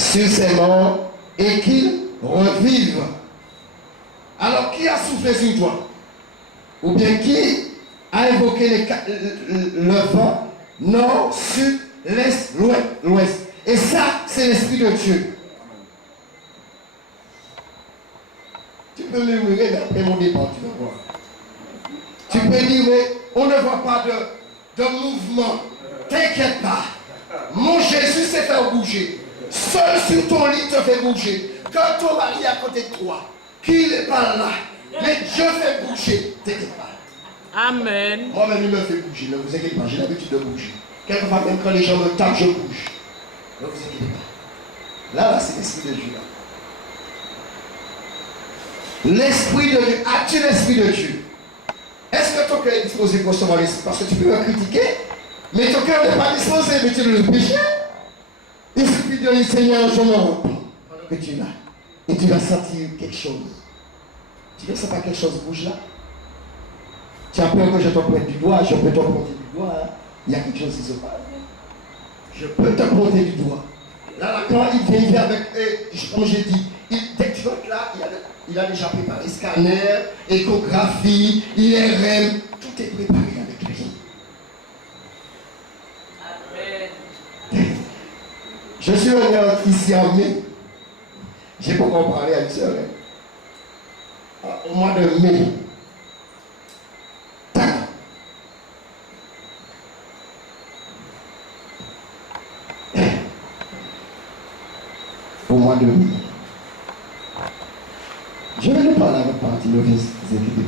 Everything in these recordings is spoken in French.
sur ses morts et qu'ils revivent. Alors, qui a soufflé sur toi? Ou bien qui a évoqué le vent, nord, sud, l'est, l'ouest? Et ça, c'est l'Esprit de Dieu. Tu peux murmurer, mais après mon départ, tu vas voir. Tu peux dire, mais on ne voit pas de mouvement. T'inquiète pas. Mon Jésus s'est fait bouger. Seul sur ton lit te fait bouger. Quand ton mari est à côté de toi, qu'il n'est pas là, mais Dieu fait bouger. T'inquiète pas. Amen. Moi-même, il me fait bouger. Ne vous inquiétez pas, j'ai l'habitude de bouger. Quelquefois, même quand les gens me tapent, je bouge. Ne vous inquiétez pas. Là, c'est l'Esprit de Dieu. L'Esprit de Dieu. As-tu l'Esprit de Dieu? Est-ce que ton cœur est disposé pour recevoir l'Esprit? Parce que tu peux me critiquer, mais ton cœur n'est pas disposé, mais tu le péché. Il suffit de dire, Seigneur, je me repens pendant que tu es là. Et tu vas sentir quelque chose. Tu ne sens pas quelque chose bouge là? Tu as peur que je te pointe du doigt, je peux te pointer du doigt. Hein? Il y a quelque chose qui se passe. Je peux te pointer du doigt. Là, quand il vient avec, comme j'ai dit, dès que tu vas là, il a déjà préparé scanner, échographie, IRM, tout est préparé avec lui. Amen. Je suis un ici armé. J'ai beaucoup parlé à une soeur. Au mois de mai. Tac. Au mois de mai. Je vais ne parler avec partie, ne vous inquiétez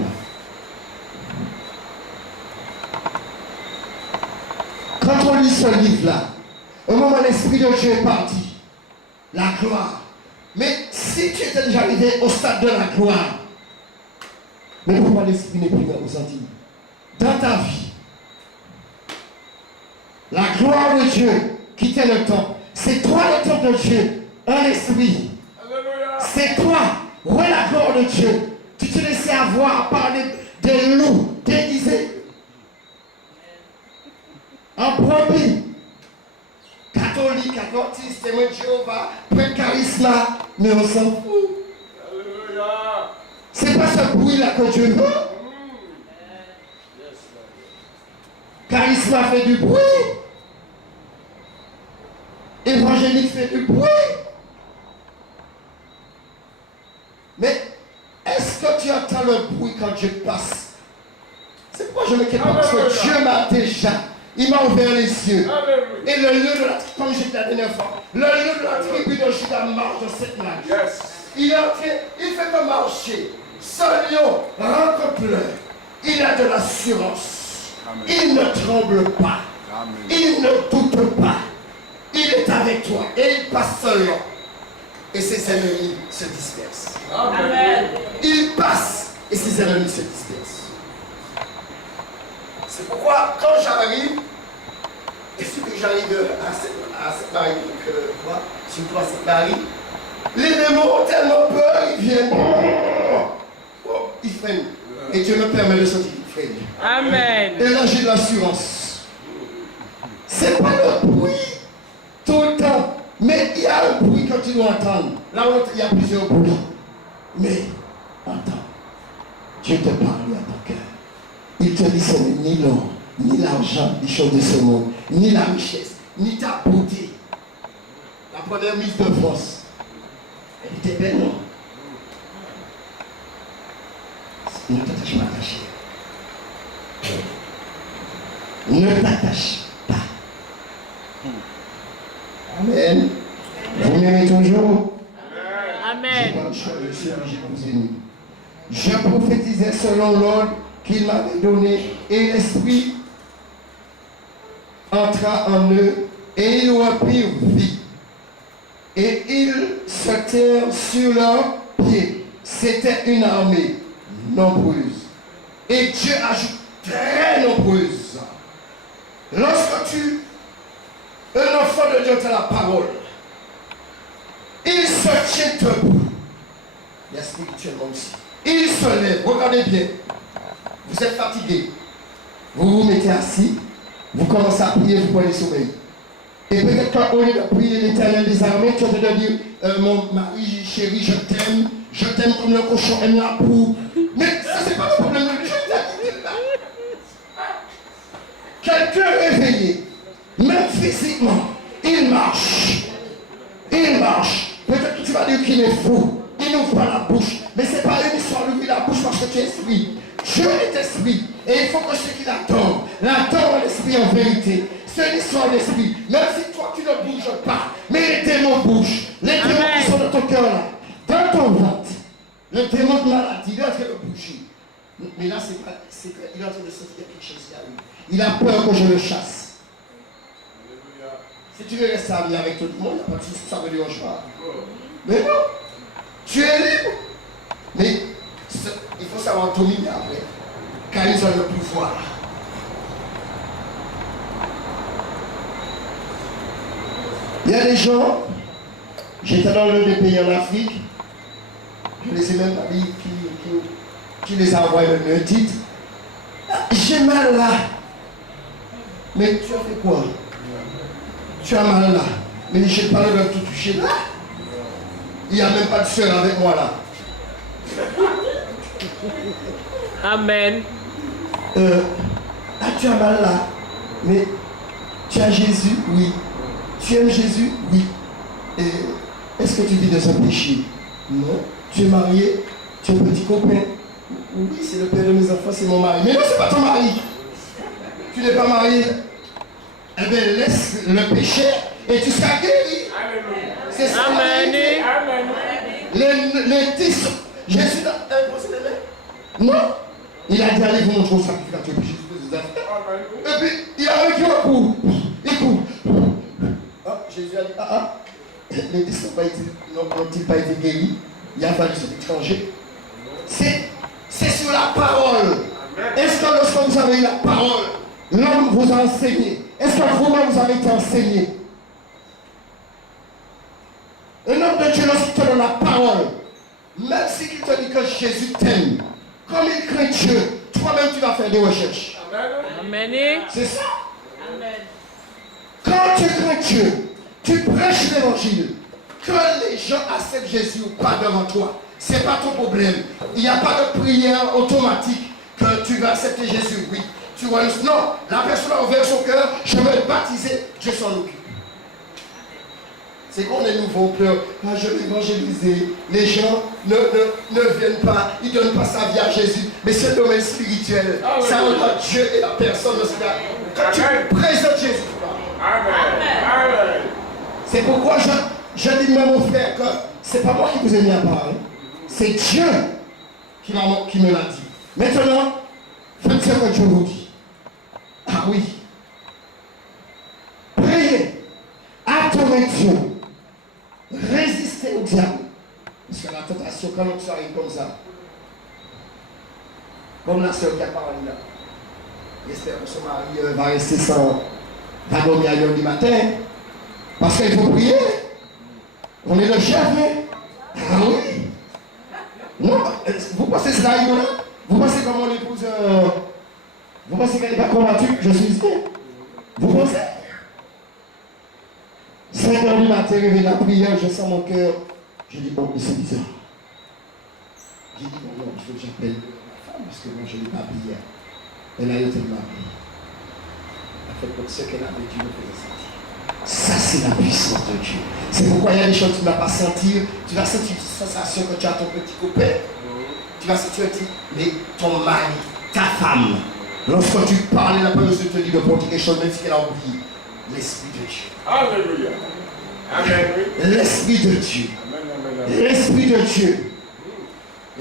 pas. Quand on lit ce livre-là, au moment où l'Esprit de Dieu est parti, la gloire. Mais si tu étais déjà arrivé au stade de la gloire, mais pourquoi l'Esprit n'est plus aux Antilles? Dans ta vie, la gloire de Dieu quittait le temple. C'est toi le temple de Dieu, un esprit. C'est toi. Où est la gloire de Dieu? Tu te laissais avoir par des loups déguisés en brebis. Catholique, adventiste, témoin de Jéhovah, prêtre charisma, mais on s'en fout. C'est pas ce bruit-là que Dieu veut. Charisma fait du bruit. Évangélique fait du bruit. Mais est-ce que tu entends le bruit quand Dieu passe? C'est pourquoi je me quitte pas, parce que Dieu m'a déjà, il m'a ouvert les yeux. Et le lieu de la, comme j'ai dit la dernière fois, le lieu de la tribu de Judas marche de cette manière. Yes. Il est entré, il fait que marcher. Ce lion rencontre-le. Il a de l'assurance. Il ne tremble pas. Amen. Il ne doute pas. Il est avec toi et il passe seulement. Et ses ennemis se dispersent. Amen. Il passe et ses ennemis se dispersent. C'est pourquoi quand j'arrive, et ce que j'arrive à cette Marie, sur toi cette Marie, les démons ont tellement peur, ils viennent, ils freinent. Et Dieu me permet de sortir qu'ils freinent. Amen. Et là j'ai de l'assurance. C'est pas le bruit tout le temps. Mais il y a un bruit que tu dois entendre. Là où il y a plusieurs bruits. Mais, entends. Dieu te parle à ton cœur. Il te dit ce n'est ni l'or, ni l'argent, les choses de ce monde, ni la richesse, ni ta beauté. La première mise de force. Elle était belle, non? Ne t'attache pas à ta chair. Ne t'attache pas. Amen. Vous m'aimez toujours? Amen. Je prophétisais selon l'ordre qu'il m'avait donné et l'Esprit entra en eux et ils reprirent vie. Et ils se tinrent sur leurs pieds. C'était une armée nombreuse. Et Dieu ajoute très nombreuse. Lorsque un enfant de Dieu a la parole, il se tient debout. Il y a spirituellement aussi. Il se lève. Regardez bien. Vous êtes fatigué. Vous vous mettez assis. Vous commencez à prier, vous prenez sommeil. Et peut-être qu'au lieu de prier l'Éternel des armées, tu es en train de dire mon mari, chéri, je t'aime comme le cochon aime la poule. Mais ça, c'est pas le problème de Dieu. Quelqu'un réveillé, même physiquement, il marche. Il marche. Peut-être que tu vas dire qu'il est fou. Il n'ouvre pas la bouche. Mais ce n'est pas une histoire d'ouvrir la bouche parce que tu es esprit. Dieu est esprit. Et il faut que ce qu'il adore. L'adore l'esprit en vérité. C'est une histoire d'esprit. Même si toi tu ne bouges pas. Mais les démons bougent. Les démons qui sont dans ton cœur là. Dans ton ventre. Le démon de maladie. Il est en train de bouger. Mais là, c'est pas. Il est en train de sentir quelque chose qui arrive. Il a peur que je le chasse. Si tu veux rester ami avec tout le monde, il n'y a pas de souci, ça ne me dérange pas. Mais non, tu es libre. Mais il faut savoir dominer après, car ils ont le pouvoir. Il y a des gens, j'étais dans l'un des pays en Afrique, je les ai même pas dit qui les a envoyés le titre. J'ai mal là. Mais tu as fait quoi? Tu as mal là. Mais je n'ai pas le tout toucher là. Il n'y a même pas de soeur avec moi là. Amen. Tu as mal là. Mais tu as Jésus? Oui. Tu aimes Jésus? Oui. Est-ce que tu vis dans un péché? Non. Tu es marié? Tu es un petit copain? Oui, c'est le père de mes enfants, c'est mon mari. Mais non, c'est pas ton mari. Tu n'es pas marié. Eh bien, laisse le péché et tu seras guéri. C'est ça. Amen. Les 10. Jésus n'a imposé les mains. Non. Il a dit allez vous montrer au sacrificateur péché. Et puis, il y a un qui court. Il court. Jésus a dit les 10 n'ont-ils pas été guéris? Il a fallu se changer. C'est sur la parole. Est-ce que lorsque vous avez eu la parole, l'homme vous a enseigné? Est-ce que vous-même vous avez été enseigné? Un homme de Dieu, lorsqu'il te donne la parole, même si il te dit que Jésus t'aime, comme il craint Dieu, toi-même tu vas faire des recherches. Amen. C'est ça. Amen. Quand tu crains Dieu, tu prêches l'évangile. Que les gens acceptent Jésus ou pas devant toi, ce n'est pas ton problème. Il n'y a pas de prière automatique que tu vas accepter Jésus, oui. Tu vois, non, la personne a ouvert son cœur, je veux être baptisé, Dieu s'en occupe. C'est qu'on est nouveau, peur. Je vais évangéliser. Les gens ne viennent pas, ils ne donnent pas sa vie à Jésus. Mais c'est le domaine spirituel. Ça entre Dieu et la personne. Quand tu présentes Jésus. Amen. C'est pourquoi je dis même aux frères que ce n'est pas moi qui vous ai mis à part. C'est Dieu qui me l'a dit. Maintenant, faites ce que Dieu vous dit. Ah oui. Priez. Attendez Dieu. Résistez au diable. Parce que la tentation, quand on arrive comme ça, comme la soeur qui a parlé là, j'espère que son mari va rester sans, va dormir à l'heure du matin. Parce qu'il faut prier. On est le chef, hein? Ah oui. Non, vous pensez cela, là? Vous pensez comme mon épouse, vous pensez qu'elle n'est pas convaincue que je suis ici? Vous pensez? 5 heures du matin, réveillé la prière, je sens mon cœur. Je dis, bon, c'est bizarre. J'ai dit, bon, non, il faut que j'appelle ma femme, parce que moi, je n'ai pas prié. Elle a été ma prière. Elle a fait comme ce qu'elle avait dit, me faisait sentir. Ça, c'est la puissance de Dieu. C'est pourquoi il y a des choses que tu ne vas pas sentir. Tu vas sentir une sensation que tu as ton petit copain. Tu vas sentir mais ton mari, ta femme. Lorsque tu parles, elle n'a pas besoin de te dire de porter quelque chose, même si elle a oublié. L'Esprit de Dieu. Alléluia. Amen. L'Esprit de Dieu. L'Esprit de Dieu.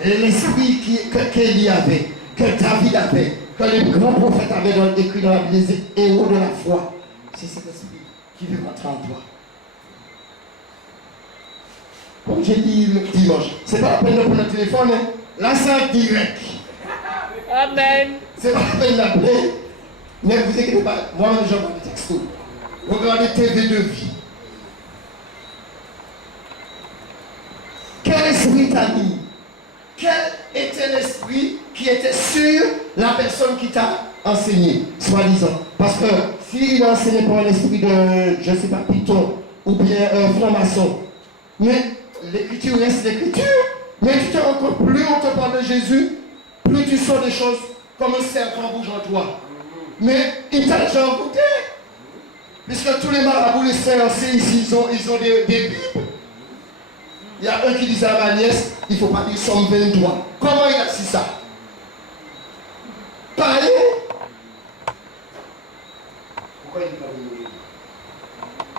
L'Esprit qu'Élie avait, que David avait, que les grands prophètes avaient écrit dans la Bible, les héros de la foi. C'est cet esprit qui veut rentrer en toi. Comme j'ai dit le dimanche, c'est pas la peine de prendre le téléphone, hein? Là c'est un direct. Amen. C'est pas la peine d'appeler. Ne vous inquiétez pas, moi-même j'envoie des textos. Regardez TV de vie. Quel esprit t'a mis? Quel était l'esprit qui était sur la personne qui t'a enseigné, soi-disant? Parce que s'il a enseigné par un esprit de, je ne sais pas, Python, ou bien franc-maçon. Mais l'écriture reste l'écriture. Mais tu te rends compte, plus on te parle de Jésus, plus tu sens des choses comme un serpent bouge en toi. Mais il t'a déjà envoûté. Puisque tous les marabouts, les séanciers ici, ils ont des Bibles. Il y a un qui disait à ma nièce, il ne faut pas dire Somme 23. Comment il a su ça? Parler. Pourquoi il ne parle pas?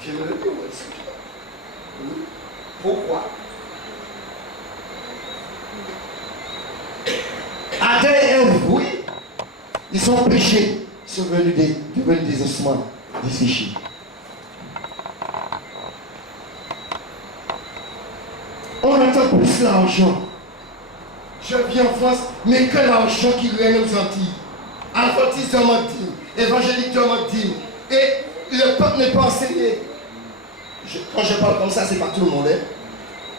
Je me le dis, pourquoi? Adam et Ève, oui, ils ont péché, ils sont devenus des ossements desséchés. On entend plus l'argent. Je viens en France, mais que l'argent qui règne aux Antilles. Adventiste de Montine, évangélique de Montine. Et le peuple n'est pas enseigné. Quand je parle comme ça, c'est pas tout le monde. Hein?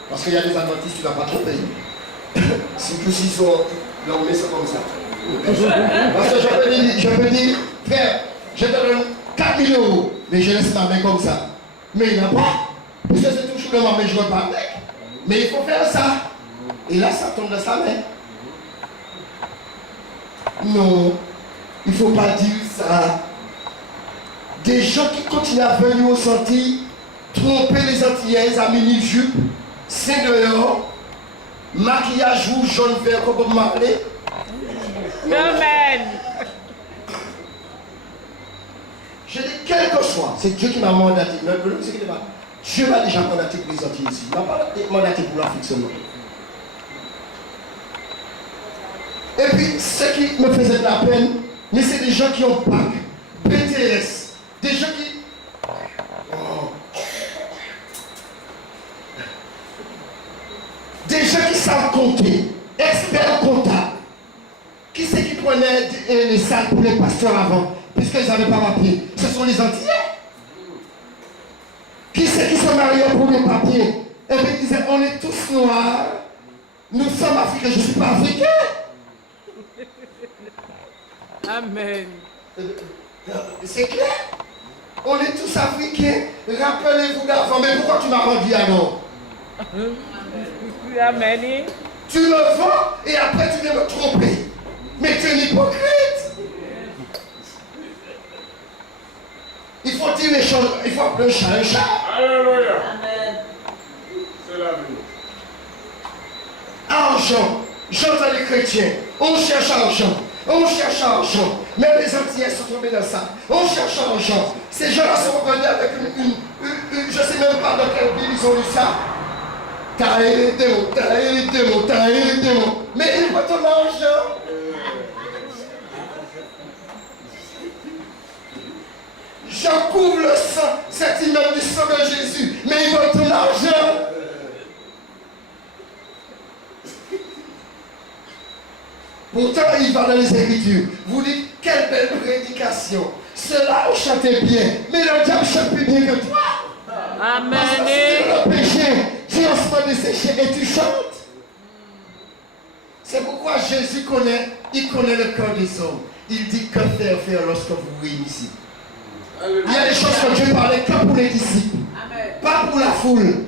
Parce qu'il y a des adventistes, tu ne vas pas tromper. Surtout s'ils sont. Non, mais c'est comme ça. Parce que je peux dire, frère, je te donne 4 000 €, mais je laisse ma main comme ça. Mais il n'y a pas. Parce que c'est toujours le moment, je ne veux pas avec. Mais il faut faire ça. Et là, ça tombe dans sa main. Non, il ne faut pas dire ça. Des gens qui continuent à venir aux Antilles, tromper les Antillaises à mini-jupe, c'est dehors, maquillage rouge, jaune, vert, comme Bob Marley. Amen. Je dis, quel que soit, c'est Dieu qui m'a mandaté. Dieu m'a déjà mandaté pour les Antilles ici. Il m'a pas mandaté pour l'Afrique seulement. Et puis, ce qui me faisait de la peine, mais c'est des gens qui ont bac, BTS, des gens qui... Oh. Des gens qui savent compter, experts comptables. Qui c'est qui prenait les salles pour les pasteurs avant, puisqu'ils n'avaient pas papier? Ce sont les Antillais. Qui c'est qui se mariait pour les papiers? Et puis ils disaient, on est tous noirs, nous sommes africains, je ne suis pas africain. Amen. C'est clair? On est tous africains. Rappelez-vous d'avant, mais pourquoi tu m'as rendu alors? Amen. Tu me vends et après tu viens me tromper. Mais tu es un hypocrite. Il faut dire les choses, il faut appeler un chat un chat. Alléluia. Amen. C'est la vie. Argent. J'entends les chrétiens. On cherche argent. On cherche argent. Même les Antillais sont tombés dans ça. On cherche argent. Ces gens-là sont revenus avec je ne sais même pas dans quelle ville ils ont eu ça. T'as les démons, t'as les démons, t'as les démons. Mais il faut ton argent. J'en couvre le sang, cet immeuble du sang de Jésus. Mais il faut ton argent. Pourtant, il va dans les Écritures. Vous dites, quelle belle prédication. Cela, on chantait bien. Mais le diable chante plus bien que toi. Amen. Parce que si tu le péché, tu es en train de sécher et tu chantes. C'est pourquoi Jésus connaît le cœur des hommes. Il dit que faire lorsque vous réunissez. Il y a des choses que Dieu parlait que pour les disciples. Amen. Pas pour la foule.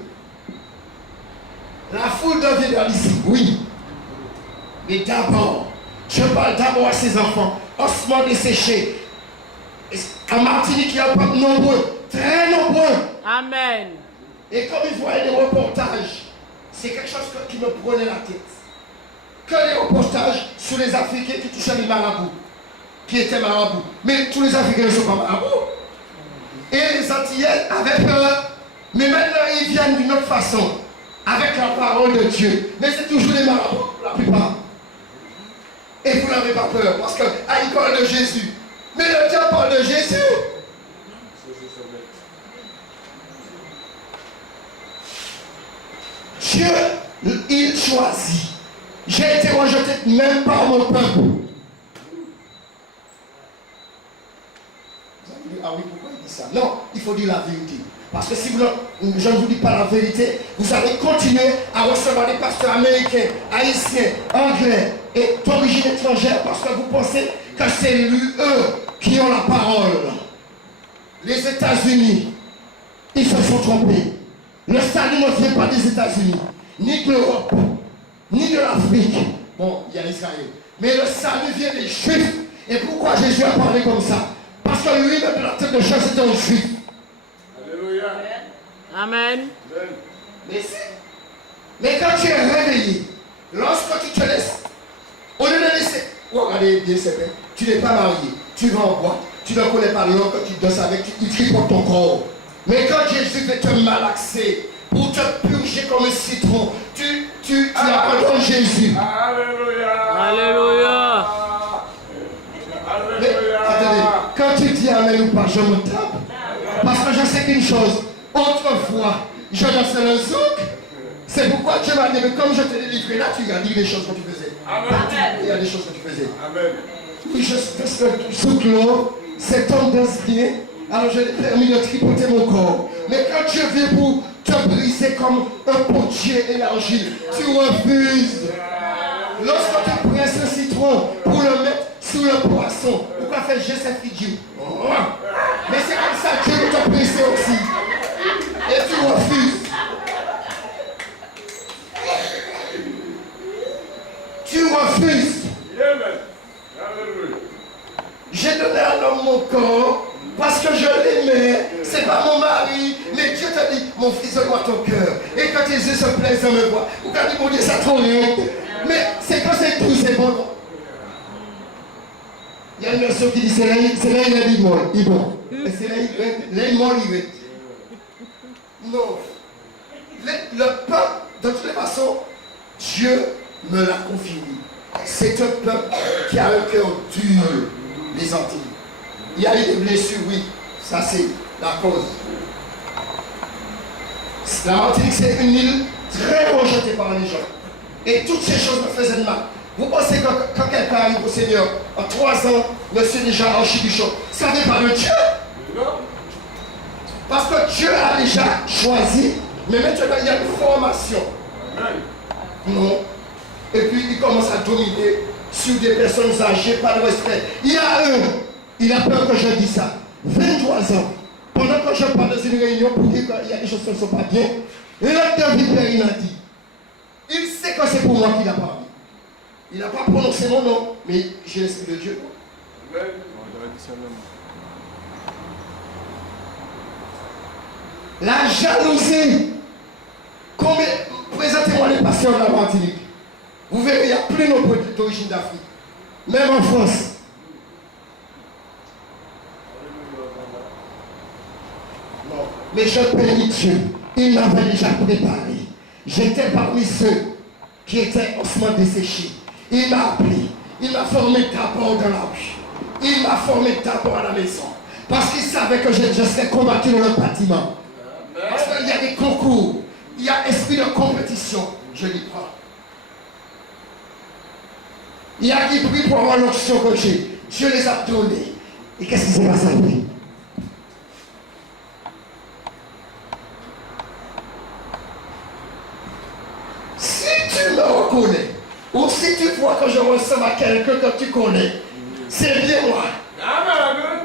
La foule doit venir dans disciples, oui. Mais d'abord, je parle d'abord à ses enfants, ossements desséchés. En Martinique, il y a pas nombreux, très nombreux. Amen. Et comme ils voyaient des reportages, c'est quelque chose qui me prenait la tête. Que les reportages sur les Africains qui touchaient les marabouts, qui étaient marabouts. Mais tous les Africains ne sont pas marabouts. Et les Antillais avaient peur. Mais maintenant, ils viennent d'une autre façon, avec la parole de Dieu. Mais c'est toujours les marabouts, la plupart. Et vous n'avez pas peur, parce qu'ils parlent de Jésus. Mais le diable parle de Jésus. Dieu, il choisit. J'ai été rejeté même par mon peuple. Vous allez dire, ah oui, pourquoi il dit ça? Non, il faut dire la vérité. Parce que si je ne vous dis pas la vérité, vous allez continuer à recevoir des pasteurs américains, haïtiens, anglais et d'origine étrangère parce que vous pensez que c'est eux qui ont la parole. Les États-Unis, ils se sont sont trompés. Le salut ne vient pas des États-Unis, ni de l'Europe, ni de l'Afrique. Bon, il y a Israël. Mais le salut vient des Juifs. Et pourquoi Jésus a parlé comme ça? Parce que lui-même de la tête de chair, c'était un Juif. Alléluia. Amen. Mais quand tu es réveillé, lorsque tu te laisses, au lieu de laisser, regardez bien, c'est vrai, tu n'es pas marié, tu vas en boîte, tu ne connais pas l'homme que tu danses avec, il tripote ton corps. Mais quand Jésus veut te malaxer, pour te purger comme un citron, tu abandonnes Jésus. Alléluia. Alléluia. Mais, attendez, quand tu dis Amen ou pas, je me tape. Parce que je sais qu'une chose, autrefois, je dansais le zouk. C'est pourquoi Dieu m'a dit, mais comme je t'ai délivré, là tu as dit les choses que tu faisais. Amen. Il y a des choses que tu faisais. Amen. Oui, je sais que le zouk là, c'est ton danse bien. Alors je l'ai permis de tripoter mon corps. Mais quand Dieu vient pour te briser comme un potier élargi, tu refuses. Lorsque tu presses un citron pour le mettre sous le poisson, pourquoi faire Joseph Fidji? Mais c'est comme ça que Dieu veut te presser aussi. Et tu refuses. Tu refuses. Amen. Alléluia. J'ai donné à l'homme mon corps parce que je l'aimais. C'est pas mon mari. Mais Dieu t'a dit, mon fils, donne-moi ton cœur. Et quand tes yeux se plaisent de me voir, ou quand mon Dieu, ça trop rien. Mais c'est quand c'est tout, c'est bon. Il y a une version qui dit, c'est là, il a dit bon. Et c'est là, il mort, il est. Non. Le peuple, de toutes les façons, Dieu me l'a confirmé. C'est un peuple qui a un cœur dur, les Antilles. Il y a eu des blessures, oui. Ça, c'est la cause. La Martinique, c'est une île très rejetée par les gens. Et toutes ces choses me faisaient de mal. Vous pensez que quand quelqu'un arrive au Seigneur, en 3 ans, monsieur déjà archibichon, ça n'est pas de Dieu. Non. Parce que Dieu a déjà choisi, mais maintenant il y a une formation. Amen. Non. Et puis il commence à dominer sur des personnes âgées, pas de respect. Il y a un, il a peur que je dise ça. 23 ans, pendant que je parle dans une réunion pour dire qu'il y a des choses qui ne sont pas bien, l'autre Père, il a dit. Il sait que c'est pour moi qu'il a parlé. Il n'a pas prononcé mon nom, mais j'ai l'esprit de Dieu. Amen. La jalousie. Présentez-moi les pasteurs de la Martinique. Vous verrez, il y a plein d'origine d'Afrique. Même en France. Non. Mais je bénis Dieu. Il m'avait déjà préparé. J'étais parmi ceux qui étaient ossements desséchés. Il m'a appelé. Il m'a formé d'abord dans la rue. Il m'a formé d'abord à la maison. Parce qu'il savait que je serais combattu dans le bâtiment. Parce qu'il y a des concours. Il y a esprit de compétition. Je l'y prends. Il y a qui prie pour avoir l'onction que j'ai. Dieu les a donnés. Et qu'est-ce qui s'est passé après? Si tu me reconnais, ou si tu vois que je ressemble à quelqu'un que tu connais, c'est bien moi. Amen.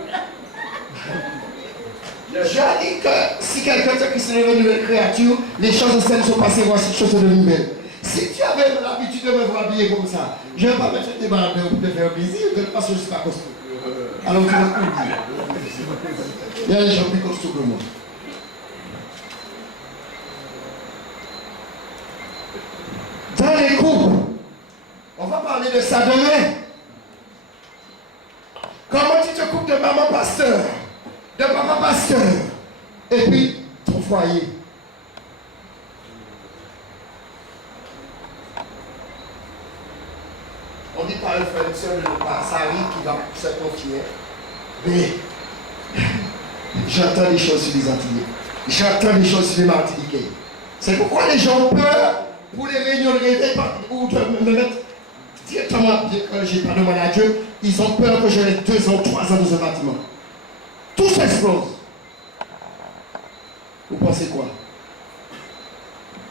Je dis que si quelqu'un te qui se une nouvelle créature, les choses anciennes sont passées, voici choses de nouvelles. Si tu avais l'habitude de me voir habillé comme ça, je ne vais pas mettre des balles pour te faire plaisir, parce que je ne suis pas costaud. Alors tu vas oublier. Il y a des gens plus costauds que moi. Dans les couples, on va parler de ça demain. Comment tu te coupes de maman pasteur, de papa pasteur, et puis ton foyer. On dit par le frère de Bassari qui va se confier. Mais j'entends des choses sur les Antillais. J'entends des choses sur les Martiniquais. C'est pourquoi les gens ont peur pour les réunions de réveil ou de me mettre directement, quand j'ai pas demandé à Dieu, ils ont peur que je reste 2 ans, 3 ans dans un bâtiment. Tout s'explose. Vous pensez quoi?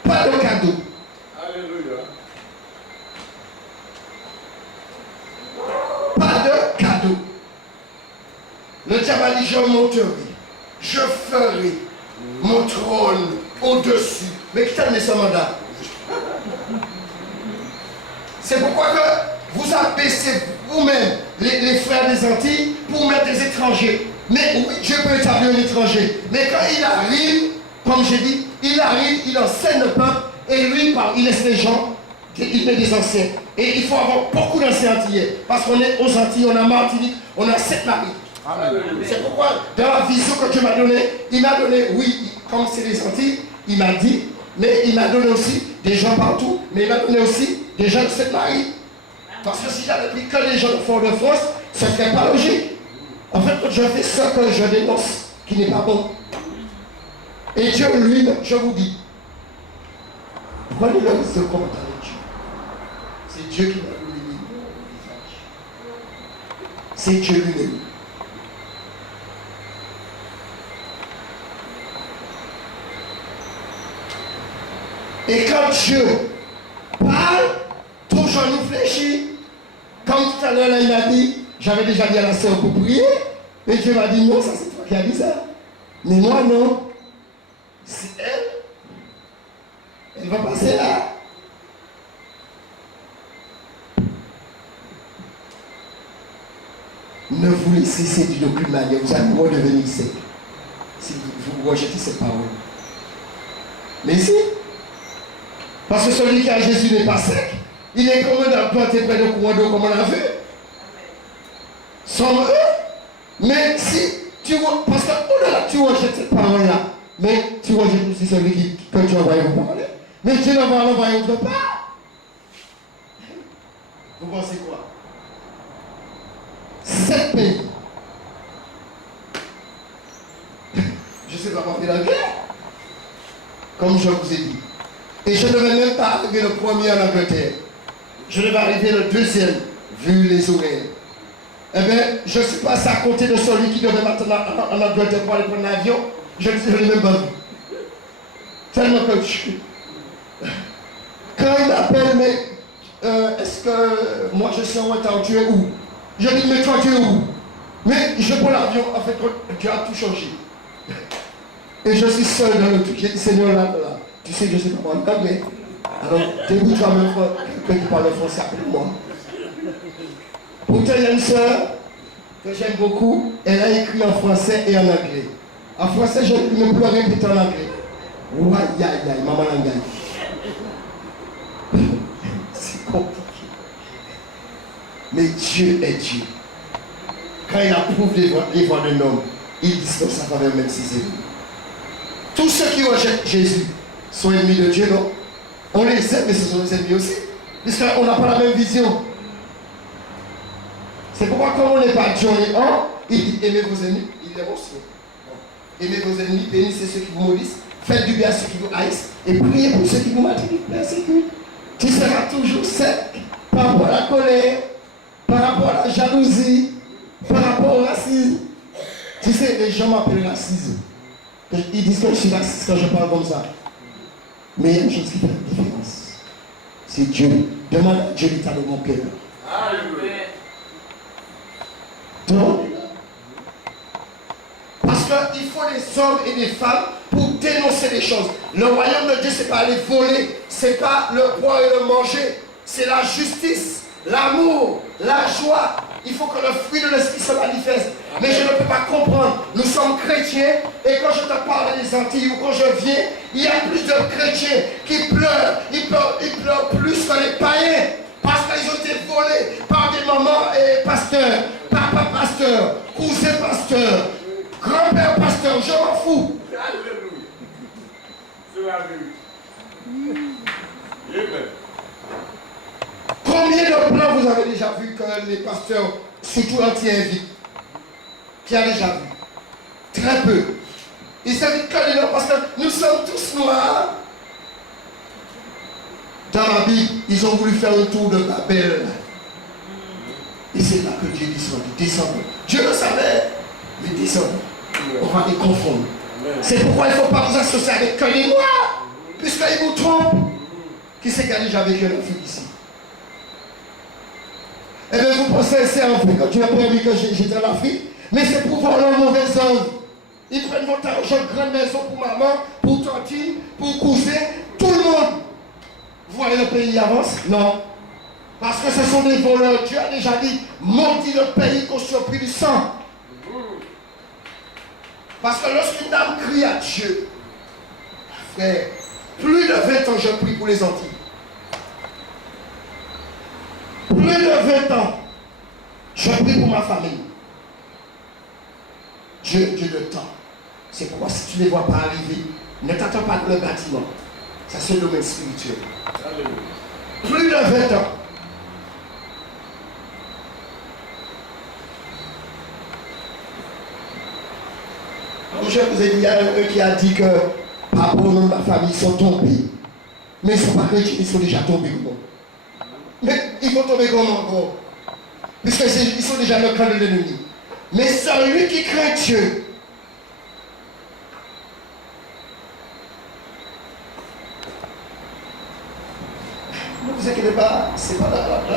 Pas de cadeau. Alléluia. Pas de cadeau. Le diable a dit, je monterai, je ferai, mon trône au-dessus. Mais qui t'a donné ce mandat? C'est pourquoi que vous abaissez vous-même les frères des Antilles pour mettre des étrangers. Mais oui, Dieu peut établir un étranger. Mais quand il arrive, comme j'ai dit, il arrive, il enseigne le peuple et lui, il laisse les gens, il met des anciens. Et il faut avoir beaucoup d'anciens antillais. Parce qu'on est aux Antilles, on a Martinique, on a Sainte-Marie. C'est pourquoi, dans la vision que Dieu m'a donnée, il m'a donné, oui, comme c'est les Antilles, il m'a dit, mais il m'a donné aussi des gens partout, mais il m'a donné aussi des gens de Sainte-Marie. Parce que si j'avais pris que des gens de Fort-de-France, ce ne serait pas logique. En fait, je fais ce que je dénonce, qui n'est pas bon. Et Dieu, lui, je vous dis, prenez le risque de combattre avec Dieu. C'est Dieu qui m'a donné le visage. C'est Dieu lui-même. Et quand Dieu parle, toujours nous fléchit. Comme tout à l'heure, là, il m'a dit, j'avais déjà dit à la sœur pour prier, et Dieu m'a dit non, ça c'est toi qui as dit ça. Mais moi non. C'est elle va passer là. Ne vous laissez séduire d'aucune manière, vous allez redevenir sec. Si vous rejetez cette parole. Mais si. Parce que celui qui a Jésus n'est pas sec. Il est comme un arbre planté près de courant d'eau, comme on a vu. Sans eux. Mais si tu vois, parce qu'au-delà, tu rejettes cette parole-là, mais tu rejettes aussi celui que tu as envoyé vous parler. Mais Dieu n'a pas envoyé autre part. Vous pensez quoi? 7 pays. Je ne sais pas parler l'anglais. Comme je vous ai dit. Et je ne vais même pas arriver le premier en Angleterre. Je ne vais arriver le deuxième, vu les horaires. Eh bien, je suis passé à côté de celui qui devait maintenant en Angleterre pour aller prendre l'avion. Je ne l'ai même pas vu. Tellement que quand il m'appelle, mais est-ce que moi je suis en retard, tu es où? Je dis, mais toi tu es où? Mais je prends l'avion, en fait, Dieu a tout changé. Et je suis seul dans le truc. J'ai dit, Seigneur, là, tu sais que je ne sais pas parler anglais. Alors, débrouille-toi même, quelqu'un qui parle français, appelle-moi. Pourtant, il y a une soeur que j'aime beaucoup, elle a écrit en français et en anglais. En français, je ne peux répéter en anglais. Ouah, aïe, maman l'anglais. C'est compliqué. Mais Dieu est Dieu. Quand il approuve les voies d'un homme, il dispose sa faveur même si c'est vous. Tous ceux qui rejettent Jésus sont ennemis de Dieu, non? On les aime, mais ce sont des ennemis aussi. Puisqu'on n'a pas la même vision. C'est pourquoi quand on n'est pas Dieu, on est un, il dit aimez vos ennemis, il est aussi. Aimez vos ennemis, bénissez ceux qui vous maudissent, faites du bien à ceux qui vous haïssent, et priez pour ceux qui vous persécutent. Tu seras toujours sec par rapport à la colère, par rapport à la jalousie, par rapport au racisme. Tu sais, les gens m'appellent raciste. Ils disent que je suis raciste quand je parle comme ça. Mais il y a une chose qui fait la différence. C'est Dieu. Demande à Dieu l'état de mon cœur. Donc, parce qu'il faut des hommes et des femmes pour dénoncer les choses. Le royaume de Dieu, ce n'est pas aller voler, ce n'est pas le boire et le manger, c'est la justice, l'amour, la joie. Il faut que le fruit de l'esprit se manifeste. Mais je ne peux pas comprendre. Nous sommes chrétiens et quand je te parle des Antilles ou quand je viens, il y a plus de chrétiens qui pleurent. Ils pleurent plus que les païens parce qu'ils ont été volés par des mamans et pasteurs, papa pasteur, cousin pasteur, grand-père pasteur, je m'en fous. C'est la vérité. Amen. Combien de plans vous avez déjà vu que les pasteurs, surtout anti-invitent? Qui a déjà vu? Très peu. Ils s'invitent que les noirs parce que nous sommes tous noirs. Dans la Bible, ils ont voulu faire un tour de Babel. Et c'est là que Dieu descend. Dieu le savait, mais descend. On va les confondre. C'est pourquoi il ne faut pas vous associer avec que les noirs, puisqu'ils vous trompent. Qui c'est qui a déjà vécu un film ici? Eh bien, vous pensez, c'est en fait, quand tu as permis que j'étais en Afrique, mais c'est pour voir leur mauvaise œuvre. Ils prennent votre argent, grande maison pour maman, pour tantine, pour cousin, tout le monde. Vous voyez le pays avance? Non. Parce que ce sont des voleurs. Dieu a déjà dit, maudit le pays construit au prix du sang. Parce que lorsqu'une dame crie à Dieu, frère, plus de 20 ans je prie pour les Antilles. Plus de 20 ans, je prie pour ma famille. Dieu le temps. C'est pourquoi si tu ne les vois pas arriver, ne t'attends pas de le bâtiment. Ça c'est le domaine spirituel. Plus de 20 ans. Comme je vous ai dit, il y a un qui a dit que par rapport au nom de ma famille, ils sont tombés. Mais ils ne sont pas chrétiens, ils sont déjà tombés. Mais ils vont tomber comment encore? Puisqu'ils sont déjà le camp de l'ennemi. Mais celui qui craint Dieu, ne vous inquiétez pas, ce n'est pas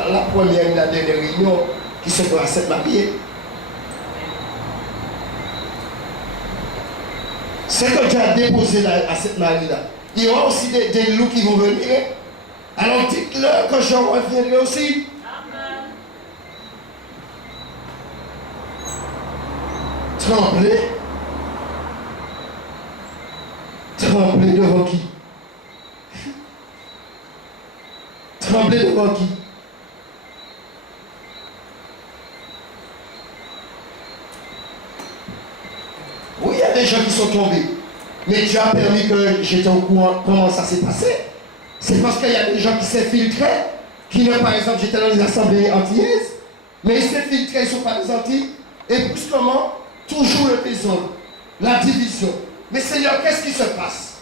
la première et la dernière réunion qui se fera à cette mariée. C'est que Dieu a déposé à cette mariée-là. Il y aura aussi des loups qui vont venir. Alors dites-leur que je reviendrai aussi. Amen. Tremblez. Tremblez devant qui? Tremblez devant qui? Oui, il y a des gens qui sont tombés. Mais Dieu a permis que j'étais au courant comment ça s'est passé. C'est parce qu'il y a des gens qui s'infiltraient, qui, par exemple, j'étais dans les assemblées antillaises, mais ils s'infiltraient, ils ne sont pas des Antilles, et brusquement, toujours le désordre, la division. Mais Seigneur, qu'est-ce qui se passe?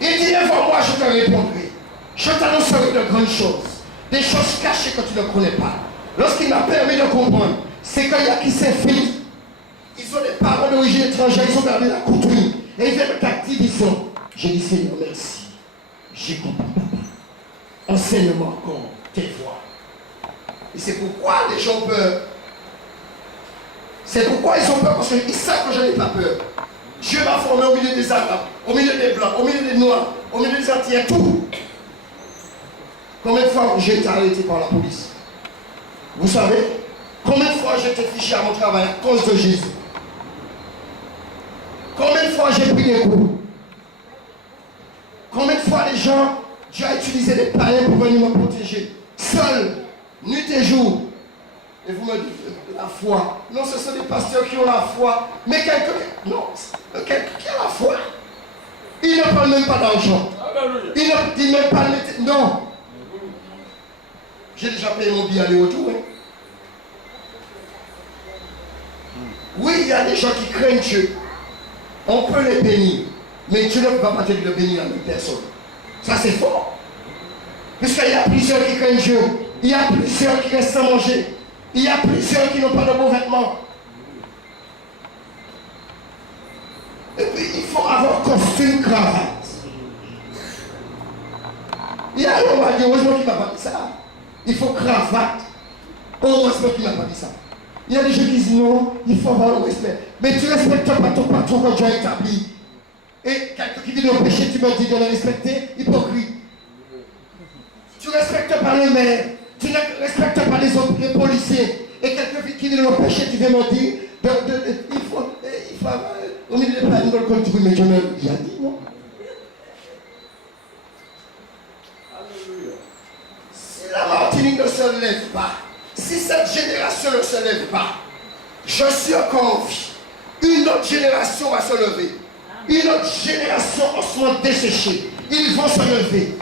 Il dit, devant moi, je te répondrai. Je t'annoncerai de grandes choses, des choses cachées que tu ne connais pas. Lorsqu'il m'a permis de comprendre, c'est qu'il y a qui s'infiltrent. Ils ont des parents d'origine étrangère, ils ont gardé la coutume, et ils viennent de captivation. J'ai dit, Seigneur, merci. J'ai compris, papa. Enseigne-moi encore tes voix. Et c'est pourquoi les gens ont peur. C'est pourquoi ils ont peur, parce qu'ils savent que je n'ai pas peur. Dieu m'a formé au milieu des Arabes, au milieu des Blancs, au milieu des Noirs, au milieu des Antillais, tout. Combien de fois j'ai été arrêté par la police? Vous savez? Combien de fois j'ai été fiché à mon travail à cause de Jésus? Combien de fois j'ai pris des coups? Combien de fois les gens, Dieu a utilisé des païens pour venir me protéger, seul, nuit et jour. Et vous me dites, la foi. Non, ce sont des pasteurs qui ont la foi. Mais quelqu'un, non, quelqu'un qui a la foi, il ne parle même pas d'argent. Il ne dit même pas, non. J'ai déjà payé mon billet aller-retour. Hein. Oui, il y a des gens qui craignent Dieu. On peut les bénir. Mais Dieu ne va pas te dire de bénir la même personne. Ça c'est fort. Puisqu'il y a plusieurs qui craignent Dieu. Il y a plusieurs qui restent sans manger. Il y a plusieurs qui n'ont pas de beaux vêtements. Et puis il faut avoir costume, cravate. Il y a un m'a dit, heureusement qu'il ne m'a pas dit ça. Il faut cravate. Heureusement qu'il ne m'a pas dit ça. Il y a des gens qui disent non, il faut avoir le respect. Mais tu ne respectes pas ton patron quand tu as établi. Et quelqu'un qui vit dans le péché, tu me dis de le respecter, hypocrite. Tu ne respectes pas le maire, tu ne respectes pas les autres, les policiers. Et quelqu'un qui vit dans le péché, tu viens me dire, il faut avoir, au milieu des plans, comme tu veux, mais je me l'ai dit, non? Si la Martinique ne se lève pas, si cette génération ne se lève pas, je suis encore en vie. Une autre génération va se lever. Une autre génération en ce moment desséchée. Ils vont se lever.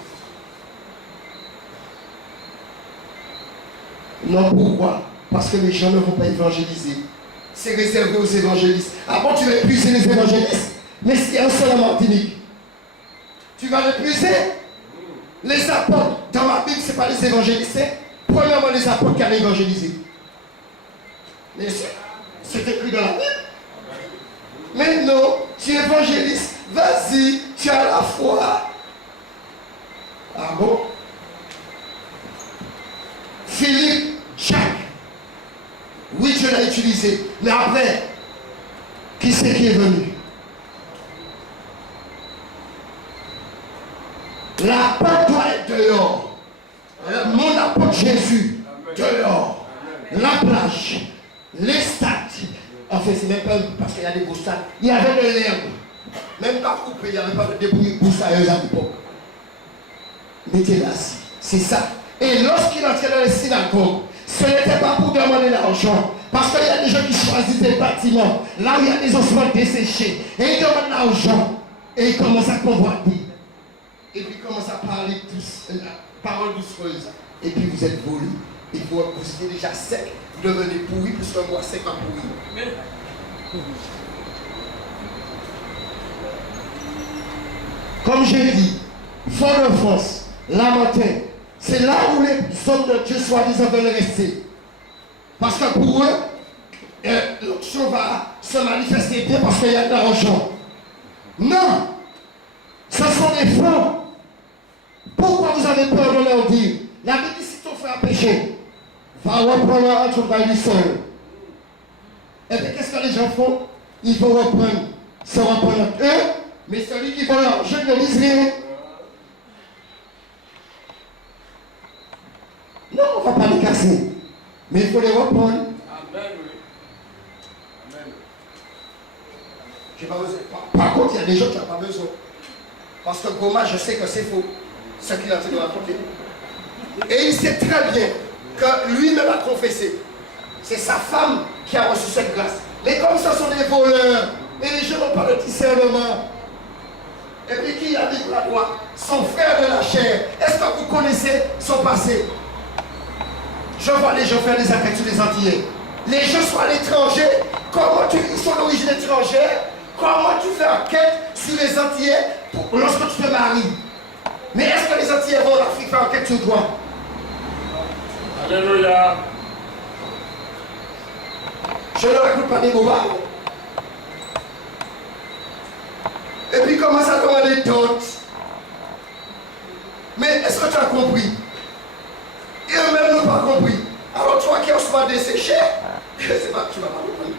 Non, pourquoi? Parce que les gens ne vont pas évangéliser. C'est réservé aux évangélistes. Ah bon, tu vas épuiser les évangélistes? Mais s'il y a un seul en Martinique, tu vas l'épuiser? Les apôtres, dans ma Bible, ce n'est pas les évangélistes. Premièrement, les apôtres qui allaient évangéliser. Mais c'est écrit dans la Bible. Mais non, tu évangélises, vas-y, tu as la foi. Ah bon? Philippe, Jacques, oui, Dieu l'a utilisé. Mais après, Qui c'est qui est venu? La porte doit être dehors. Mon apôtre Jésus, dehors. La plage, les stades. En fait, c'est même pas parce qu'il y a des beaux stades. Il y avait de l'herbe. Même pas coupé, il n'y avait pas de débrouille broussailleuse à l'époque. Mettez-la assis. C'est ça. Et lorsqu'il entrait dans les synagogues, ce n'était pas pour demander l'argent. Parce qu'il y a des gens qui choisissent des bâtiments, là où il y a des ossements desséchés. Et ils demandent l'argent. Et ils commencent à convoiter. Et puis ils commencent à parler tous, paroles doucereuses. Et puis vous êtes volés. Et vous étiez déjà sec. Vous devenez pourri, plus qu'un bois sec va pourrir. Comme j'ai dit, Fort-de-France, Lamentin, c'est là où les hommes de Dieu soi-disant veulent rester. Parce que pour eux, l'onction va se manifester bien parce qu'il y a de l'argent. Non! Ce sont des faux. Pourquoi vous avez peur de leur dire? La Bible dit si ton frère a péché, va reprendre un autre bail du sol. Et bien qu'est-ce que les gens font? Ils vont reprendre, se reprendre eux, mais celui qui vole l'argent ne lise rien. Non, on ne va pas les casser. Mais il faut les reprendre. Amen, oui. Amen. J'ai pas besoin. Par contre, il y a des gens qui n'ont pas besoin. Parce que Goma, je sais que c'est faux. Ce qu'il a dit de raconter. Et il sait très bien que lui-même a confessé. C'est sa femme qui a reçu cette grâce. Mais comme ce sont des voleurs, et les gens n'ont pas de discernement. Et puis qui a dit la loi? Son frère de la chair. Est-ce que vous connaissez son passé? Je vois les gens faire des enquêtes sur les Antillais. Les gens sont à l'étranger. Ils sont d'origine étrangère. Comment tu fais enquête sur les Antillais lorsque tu te maries? Mais est-ce que les Antillais vont en Afrique faire enquête sur toi? Alléluia. Je ne raconte pas des bobards. Et puis commence à demander d'autres. Mais est-ce que tu as compris? Et eux-mêmes n'ont pas compris. Alors toi qui as souvent desséché, c'est pas que tu vas pas comprendre.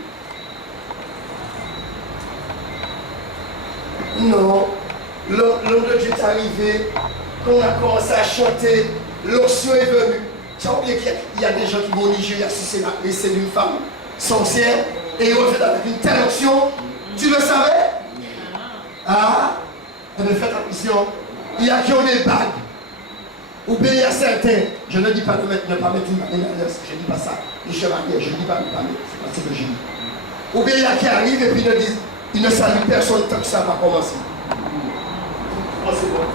Non, l'homme de Dieu est arrivé, quand on a commencé à chanter, l'onction est venue. Tu as oublié qu'il y a des gens qui vont au Nigeria sucer les seins d'une femme sorcière et ils reviennent avec une telle onction. Tu le savais? Ah, eh bien faites attention. Il y a qui ont des bagues. Ou bien il y a certains, je ne dis pas ne pas mettre une bague, je ne dis pas ça. Les chevaliers, je ne dis pas ne pas mettre, c'est pas ce que je dis. Ou bien il y a qui arrivent et puis ils ne saluent personne tant que ça va commencer. Oh, c'est bon.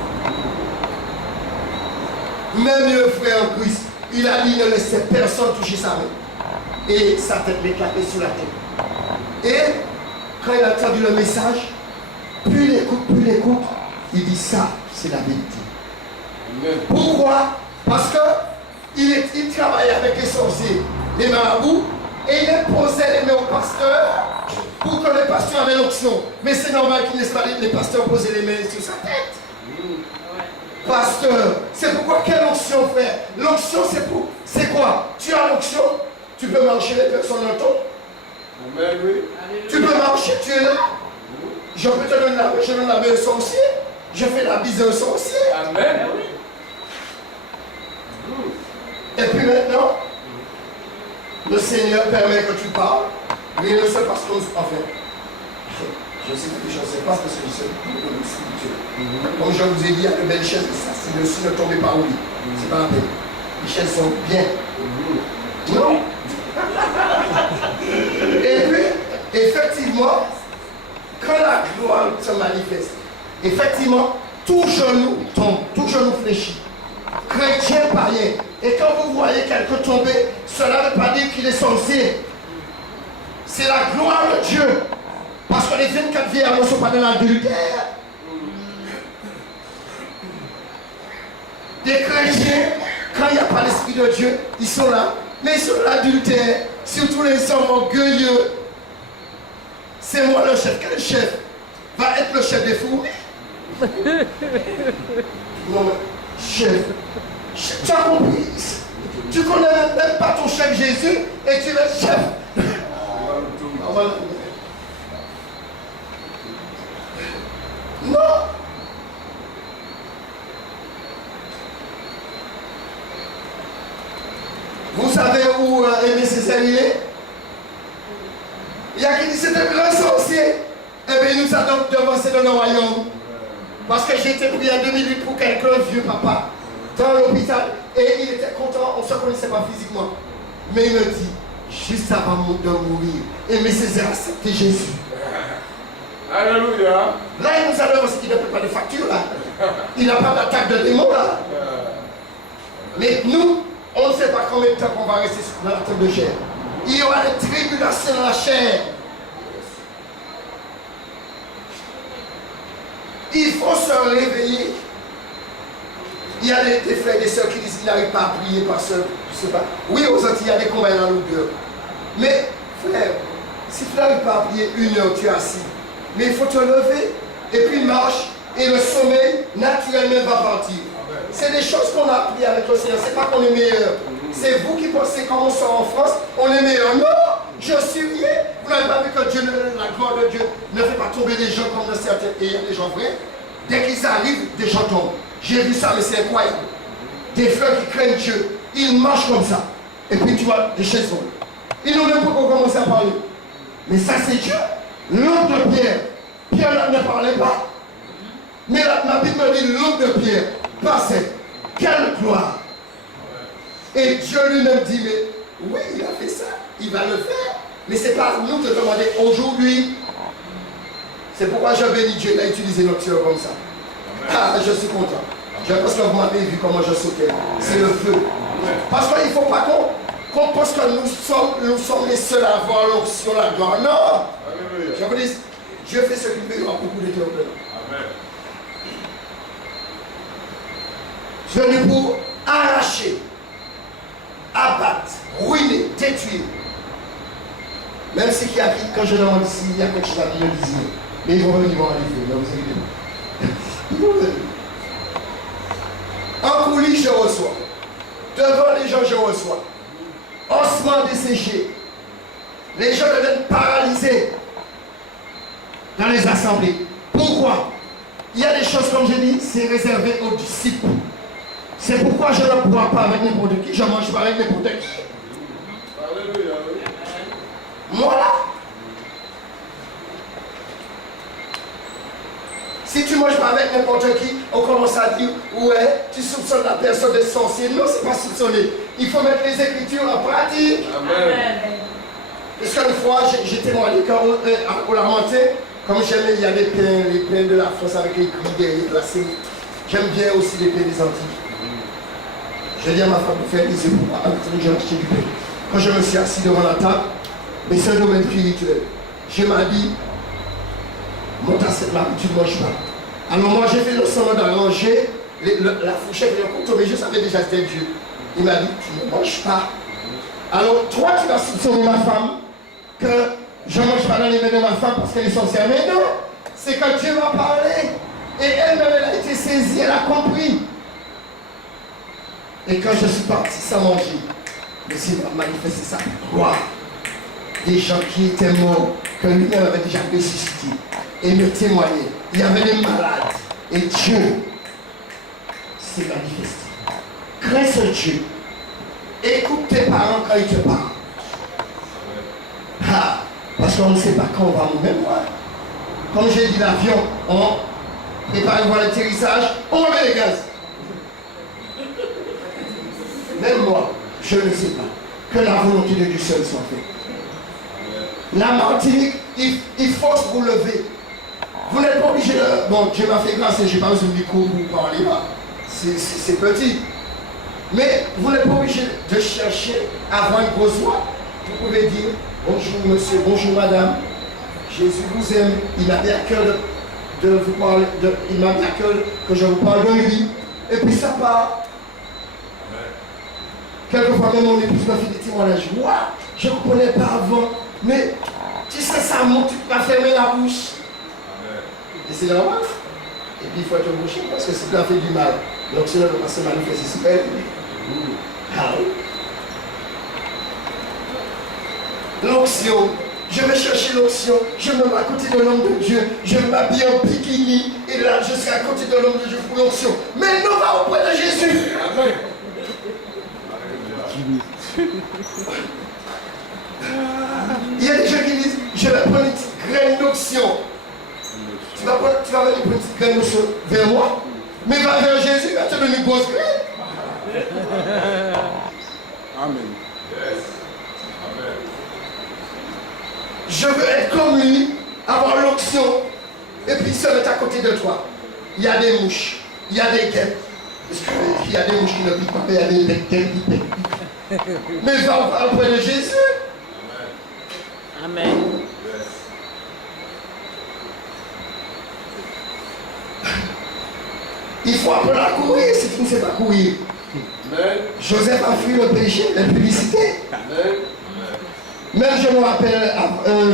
Même le frère en Christ, il a dit ne laissez personne toucher sa main. Et sa tête m'éclatait sur la tête. Et quand il a entendu le message, plus il écoute, il dit ça, c'est la vérité. Amen. Pourquoi? Parce qu'il travaillait avec les sorciers, les marabouts, et il imposait les mains au pasteur pour que le pasteur avait l'onction. Mais c'est normal qu'il ne laisse pas les pasteurs poser les mains sur sa tête. Pasteur, c'est pourquoi quelle onction faire? L'onction c'est quoi? Tu as l'onction, tu peux marcher, les personnes l'entendent. Amen, oui. Tu peux marcher, tu es là. Je peux te donner la main, je donne la main au sorcier. Je fais la bise au sorcier. Amen. Et puis maintenant, le Seigneur permet que tu parles, mais il ne se passe comme ça. Enfin, je sais que je ne sais pas parce que je sais beaucoup de scripture. Comme je vous ai dit, il y a de belles chaises, ça, c'est dessus, ne tombez pas au lit. C'est pas la peine. Les chaises sont bien. Non. Et puis, effectivement, quand la gloire se manifeste, effectivement, tout genou tombe, tout genou fléchit. Chrétien, païen. Et quand vous voyez quelqu'un tomber, cela ne veut pas dire qu'il est sorcier. C'est la gloire de Dieu. Parce que les 24 vierges ne sont pas dans l'adultère. Des chrétiens, quand il n'y a pas l'Esprit de Dieu, ils sont là. Mais ils sont dans l'adultère. Surtout les hommes orgueilleux. C'est moi le chef. Quel chef va être le chef des fourmis? Non, mais chef. Tu as compris? Tu connais même pas ton chef Jésus et tu es chef. Non. Vous savez où Aimé Césaire il est? Il y a qui dit c'est un grand sorcier. Eh bien, nous avons devancé dans le royaume. Parce que j'ai été pris en 2008 pour quelqu'un, vieux papa, dans l'hôpital. Et il était content, on ne se connaissait pas physiquement. Mais il me dit, juste avant de mourir, Aimé Césaire a accepté Jésus. Alléluia. Là, il nous a devancé qu'il ne paie pas de facture là. Il n'a pas d'attaque de démon là. Mais nous, on ne sait pas combien de temps qu'on va rester dans la table de chair. Il y aura des tribulations dans la chair. Il faut se réveiller. Il y a des frères et des sœurs qui disent qu'ils n'arrivent pas à prier parce que, je ne sais pas. Oui, aux Antilles, il y a des combats dans l'odeur. Mais, frère, si tu n'arrives pas à prier 1 heure, tu es assis. Mais il faut te lever, et puis marche, et le sommeil, naturellement, va partir. C'est des choses qu'on a appris avec le Seigneur. C'est pas qu'on est meilleur. C'est vous qui pensez comme on sort en France, on est meilleur. Non, je suis rien. Vous n'avez pas vu que Dieu, la gloire de Dieu ne fait pas tomber des gens comme dans certains. Et il y a des gens vrais. Dès qu'ils arrivent, des gens tombent. J'ai vu ça, mais c'est incroyable. Des frères qui craignent Dieu, ils marchent comme ça. Et puis tu vois, des chaises tombent. Ils n'ont même pas commencé à parler. Mais ça, c'est Dieu. L'homme de Pierre. Pierre ne parlait pas. Mais la Bible me dit l'homme de Pierre passait. Quelle gloire! Et Dieu lui-même dit, mais oui, il a fait ça, il va le faire. Mais ce n'est pas à nous de demander aujourd'hui. C'est pourquoi je bénis Dieu, il a utilisé notre Dieu comme ça. Ah, je suis content. Parce que vous m'avez vu comment je sautais. C'est le feu. Parce qu'il ne faut pas qu'on pense que nous sommes les seuls à avoir l'onction, la gloire. Non! Je vous dis, Dieu fait ce qu'il veut, il y aura beaucoup d'éternel. Amen. Je suis venu pour arracher, abattre, ruiner, détruire. Même si quand je demande s'il y a quelque chose à dire, je dis, mais ils vont venir, ils vont arriver, ne vous inquiétez pas. Ils vont venir. En coulisses, je reçois. Devant les gens, je reçois. Ossements desséchés. Les gens deviennent paralysés dans les assemblées. Pourquoi? Il y a des choses, comme je dis, c'est réservé aux disciples. C'est pourquoi je ne bois pas avec n'importe qui, je ne mange pas avec n'importe qui. Alléluia. Voilà. Si tu ne manges pas avec n'importe qui, on commence à dire, ouais, tu soupçonnes la personne de sorcier. Non, ce n'est pas soupçonner. Il faut mettre les Écritures en pratique. Amen. Parce qu'une fois, j'ai témoigné quand on l'a monté, comme j'aimais, il y a les pains de la France avec les grilles derrière placés. J'aime bien aussi les pains des Antilles. Je dis à ma femme de faire des œufs pour moi. J'ai acheté du pain. Quand je me suis assis devant la table, mais c'est un domaine spirituel. Je m'ai dit, monte à cette là, tu ne manges pas. Alors moi, j'ai fait le semblant d'arranger la fourchette et le couteau, mais je savais déjà que c'était Dieu. Il m'a dit, tu ne manges pas. Alors toi, tu vas soupçonner ma femme que je ne mange pas dans les mains de ma femme parce qu'elle est sorcière. Mais non, c'est que Dieu m'a parlé. Et elle-même, elle a été saisie, elle a compris. Et quand je suis parti sans manger, le Seigneur a manifesté sa gloire. Des gens qui étaient morts, que lui-même avait déjà ressuscité. Et me témoignaient. Il y avait des malades. Et Dieu s'est manifesté. Crains ce Dieu. Écoute tes parents quand ils te parlent. Ah, parce qu'on ne sait pas quand on va mourir. Comme j'ai dit, l'avion, on prépare une voie d'atterrissage, on remet les gaz. Même moi, je ne sais pas que la volonté de Dieu seul soit faite. La Martinique, il faut vous lever. Vous n'êtes pas obligé de... Bon, Dieu m'a fait grâce et je n'ai pas besoin de micro pour parler là. C'est petit. Mais vous n'êtes pas obligé de chercher à avoir une grosse voix. Vous pouvez dire, bonjour monsieur, bonjour madame. Jésus vous aime. Il m'a mis à cœur de vous parler, il m'a mis à cœur que je vous parle de lui. Et puis ça part. Quelquefois même mon épouse m'a fait des témoignages. Waouh, je ne connais pas avant. Mais tu sais, ça monte, tu vas fermer la bouche. Et c'est normal. Et puis il faut être bouché parce que si tu as fait du mal, donc cela ne va pas se manifester sur elle. Ah oui. L'onction. Je vais chercher l'onction. Je me mets à côté de l'homme de Dieu. Je m'habille en bikini et serai à côté de l'homme de Dieu pour l'onction. Mais non, va auprès de Jésus. Amen. Il y a des gens qui disent, je vais prendre une petite graine d'onction. Tu vas venir prendre une petite graine d'onction vers moi, mais va vers Jésus, il va te donner une grosse graine. Amen. Je veux être comme lui, avoir l'onction, et puis se mettre à côté de toi. Il y a des mouches, il y a des guêpes. Parce qu'il y a des mouches qui ne piquent pas, mais il y a des guêpes qui piquent. Mais va auprès de Jésus. Amen. Il faut apprendre à courir si tu ne sais pas courir. Amen. Joseph a fui le péché, la publicité. Amen. Même je me rappelle,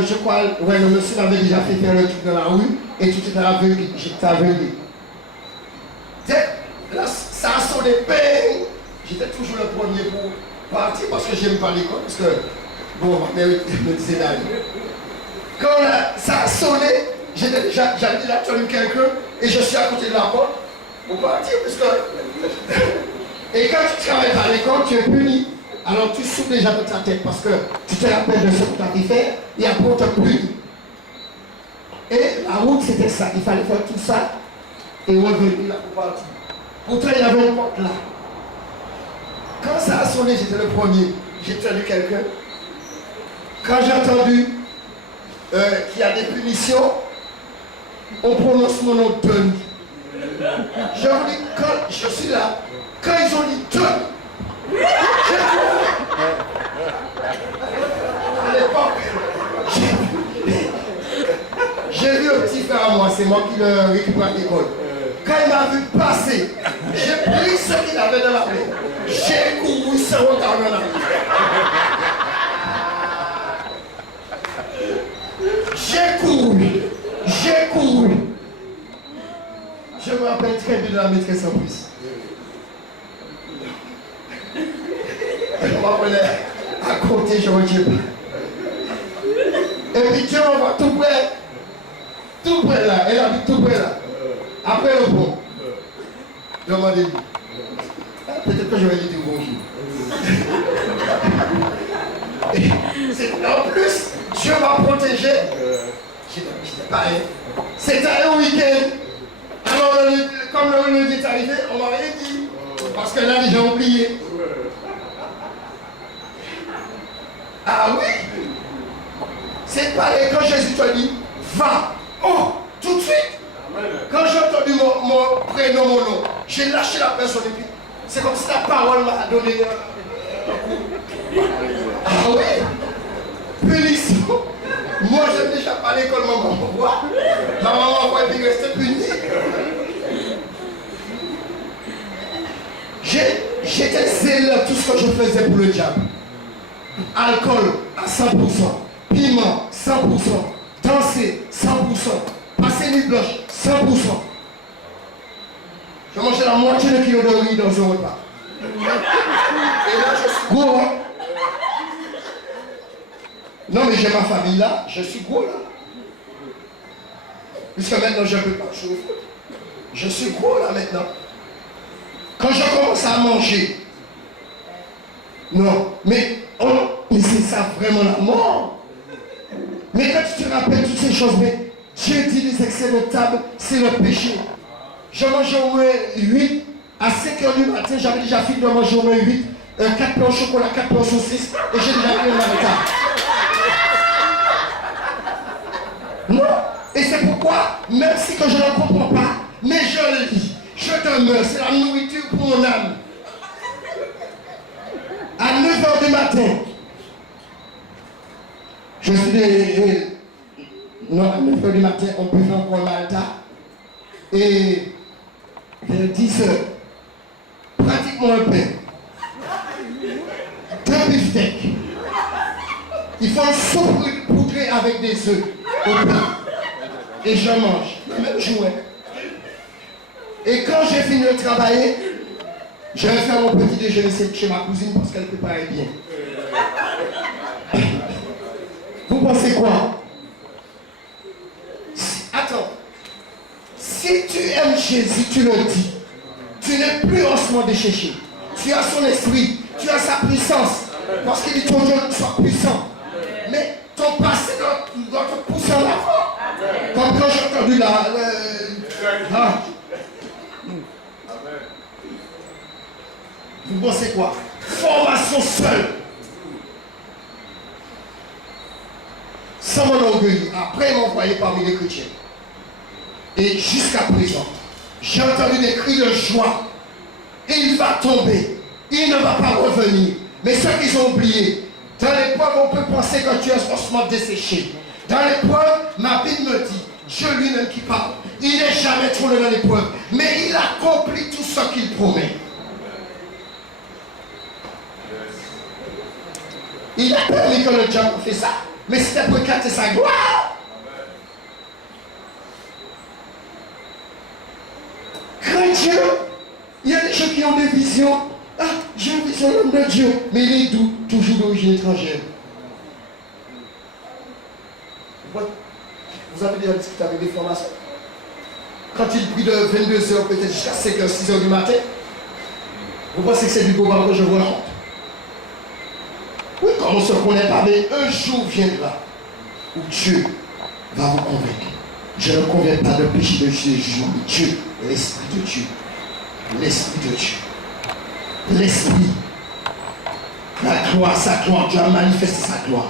je crois, ouais, le monsieur m'avait déjà fait faire le truc dans la rue et tout était aveugle, j'étais aveuglé. Là, ça a sonné, bang! J'étais toujours le premier pour partir parce que j'aime pas l'école, parce que, bon, ma mère me disait d'aller. Quand ça a sonné, j'avais déjà attendu quelqu'un et je suis à côté de la porte pour partir, parce que... Et quand tu travailles à l'école, tu es puni. Alors tu souffles déjà de ta tête parce que tu te rappelles de ce que tu as fait et après on te punit. Et la route c'était ça, il fallait faire tout ça et revenir là pour partir. Pourtant il y avait une porte là. Quand ça a sonné, j'étais le premier. J'ai entendu quelqu'un. Quand j'ai entendu qu'il y a des punitions, on prononce mon nom Tony. Je vous dis, quand je suis là, quand ils ont dit Tony, à l'époque, j'ai vu un petit frère à moi, c'est moi qui le récupère à l'école. Quand il m'a vu passer, j'ai pris ce qu'il avait dans la main. J'ai couru sans regarder en arrière. J'ai couru. Je me rappelle très bien de la maîtresse en plus. On m'appelait à côté, je ne retiens pas. Et puis Dieu m'envoie tout près là, elle habite tout près là. Après le pont. Demandez-lui. Peut-être que je vais lui dire bonjour. En plus, Dieu m'a protégé. J'étais pas rien. C'était un week-end. Alors, comme le lundi est arrivé, on m'a rien dit. Parce que là, j'ai oublié. Ah oui? C'est pareil quand Jésus te dit, va. Oh, tout de suite. Quand j'ai entendu mon prénom, mon nom, j'ai lâché la personne et puis c'est comme si la parole m'a donné un coup. Ah oui? Punition. Moi, je n'aime déjà pas à l'école, maman m'envoie. Ma maman m'envoie et puis rester puni. J'étais zélé tout ce que je faisais pour le diable. Alcool à 100%, piment 100%, danser 100%, passer nuit blanche 100%. Je mangeais la moitié de kilo de riz dans un repas. Et là, je suis gros. Hein? Non, mais j'ai ma famille là, je suis gros là. Puisque maintenant, je ne peux pas chauffer. Je suis gros là maintenant. Quand je commence à manger, non, mais c'est ça vraiment la mort. Mais quand tu te rappelles toutes ces choses, mais Dieu dit les excès de table, c'est le péché. Je mangeais au moins 8, à 5 h du matin, j'avais déjà fini de manger au moins 8, 4 pains au chocolat, 4 pains au saucisse, et j'ai déjà pris un retard. Non, et c'est pourquoi, même si que je ne comprends pas, mais je le lis, je demeure, c'est la nourriture pour mon âme. À 9 h du matin, je suis non, à 9 h du matin, on buvait encore Malta. Et vers 10 h, pratiquement un pain. 2 beefsteaks. Il faut saupoudrer avec des œufs au pain. Et je mange, le même jouet. Et quand j'ai fini de travailler, je vais faire mon petit déjeuner chez ma cousine parce qu'elle préparait bien. Vous pensez quoi? Attends. Si tu aimes Jésus, tu le dis. Tu n'es plus osement déchéché. Tu as son esprit, tu as sa puissance. Parce qu'il dit ton Dieu soit puissant. Mais ton passé doit te pousser en avant. Comme quand j'ai entendu vous pensez quoi? Formation seule. Sans m'enorgueillir. Après, ils m'ont envoyé parmi les chrétiens. Et jusqu'à présent, j'ai entendu des cris de joie. Il va tomber. Il ne va pas revenir. Mais ceux qui ont oublié, dans l'épreuve, on peut penser que tu es osement desséché. Dans l'épreuve, ma Bible me dit, Dieu lui-même qui parle, il n'est jamais tourné dans l'épreuve. Mais il accomplit tout ce qu'il promet. Il a permis que le diable fait ça. Mais c'était pour éclater sa gloire. Chrétien, il y a des gens qui ont des visions. Ah, j'ai une vision l'homme de Dieu. Mais il est d'où? Toujours d'origine étrangère. Vous avez déjà discuté avec des formations. Quand il prie de 22h, peut-être jusqu'à 5h, 6h du matin, vous pensez que c'est du beau que je vous raconte? Oui, quand on ne se connaît pas, mais un jour viendra où Dieu va vous convaincre. Je ne conviens pas de péché de Jésus, mais Dieu, l'Esprit de Dieu. L'Esprit de Dieu. L'Esprit. La gloire, sa gloire. Dieu a manifesté sa gloire.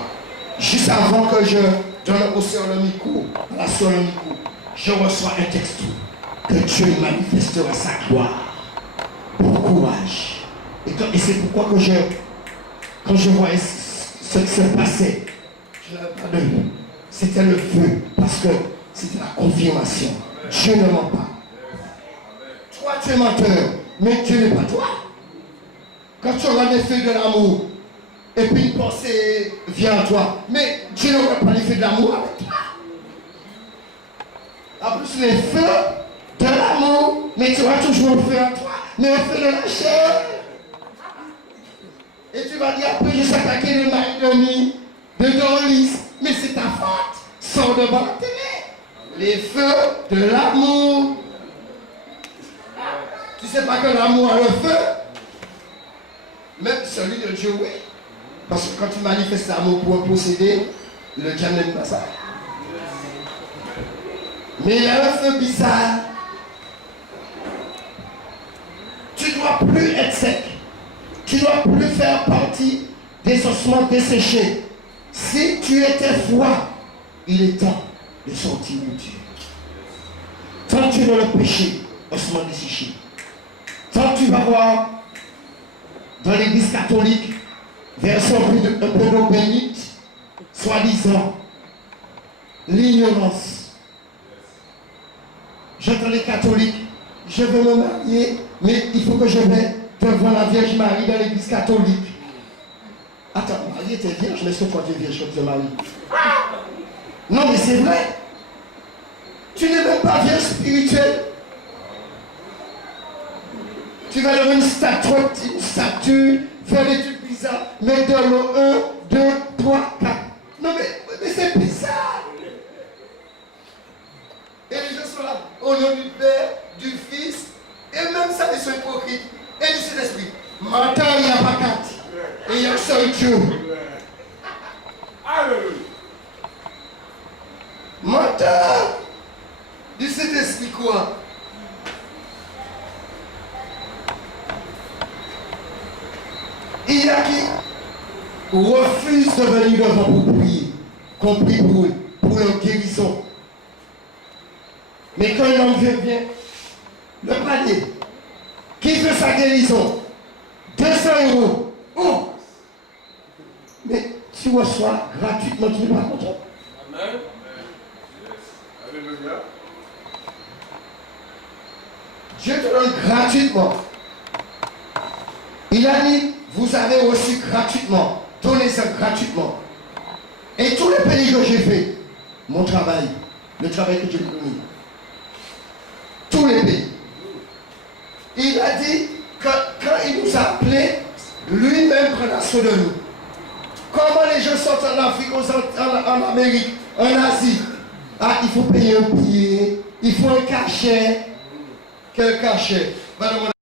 Juste avant que je donne au Seigneur le micro, à la soeur le micro, je reçois un texte que Dieu manifestera sa gloire. Pour courage. Et c'est pourquoi quand je voyais ce qui se passait, je n'avais pas de... C'était le feu, parce que c'était la confirmation. Dieu ne ment pas. Toi, tu es menteur, mais Dieu n'est pas toi. Quand tu auras des feux de l'amour, et puis une pensée vient à toi, mais Dieu n'aura pas les feux de l'amour avec toi. En plus, les feux de l'amour, mais tu auras toujours le feu en toi, mais le feu de la chair. Et tu vas dire, après, je suis attaqué le mari de nuit, de Doris, mais c'est ta faute. Sors devant la télé. Les feux de l'amour. Tu ne sais pas que l'amour a le feu? Même celui de Dieu, oui. Parce que quand tu manifestes l'amour pour un possédé, le diable n'aime pas ça. Mais il y a un feu bizarre. Tu ne dois plus être sec. Tu ne dois plus faire partie des ossements desséchés. Si tu étais froid, il est temps de sortir de Dieu. Tant que tu es dans le péché, ossements desséchés. Tant que tu vas voir dans l'église catholique, version un peu d'eau bénite, soi-disant, l'ignorance. J'entends les catholiques, je veux me marier, mais il faut que je vais devant la Vierge Marie dans l'église catholique. Attends, Marie était vierge, mais est-ce que toi tu es vierge quand tu te maries? Non, mais c'est vrai. Tu n'es même pas vierge spirituelle. Tu vas dans une statue, faire des trucs bizarres, mettre dans l'eau 1, 2, 3, 4. Non, mais c'est bizarre. Et les gens sont là, au nom du Père, du Fils, et même ça, ils sont hypocrites. Et du Saint-Esprit. Menteur, il n'y a pas quatre. Et il y a un seul Dieu. Alléluia. Menteur. Du Saint-Esprit quoi? Il y a qui refusent de venir devant pour prier. Compris pour eux, pour leur guérison. Mais quand un homme vient, le panier, qui veut sa guérison? 200 €. Oh! Mais tu reçois gratuitement, tu n'es pas content. Amen. Alléluia. Dieu te donne gratuitement. Il a dit, vous avez reçu gratuitement. Donnez-ça gratuitement. Et tous les pays que j'ai fait, mon travail, le travail que Dieu m'a donné. Tous les pays. Il a dit que quand il nous a appelés, lui-même prendra soin de nous. Comment les gens sortent en Afrique, en Amérique, en Asie? Ah, il faut payer un billet, Il faut un cachet. Quel cachet? Va demander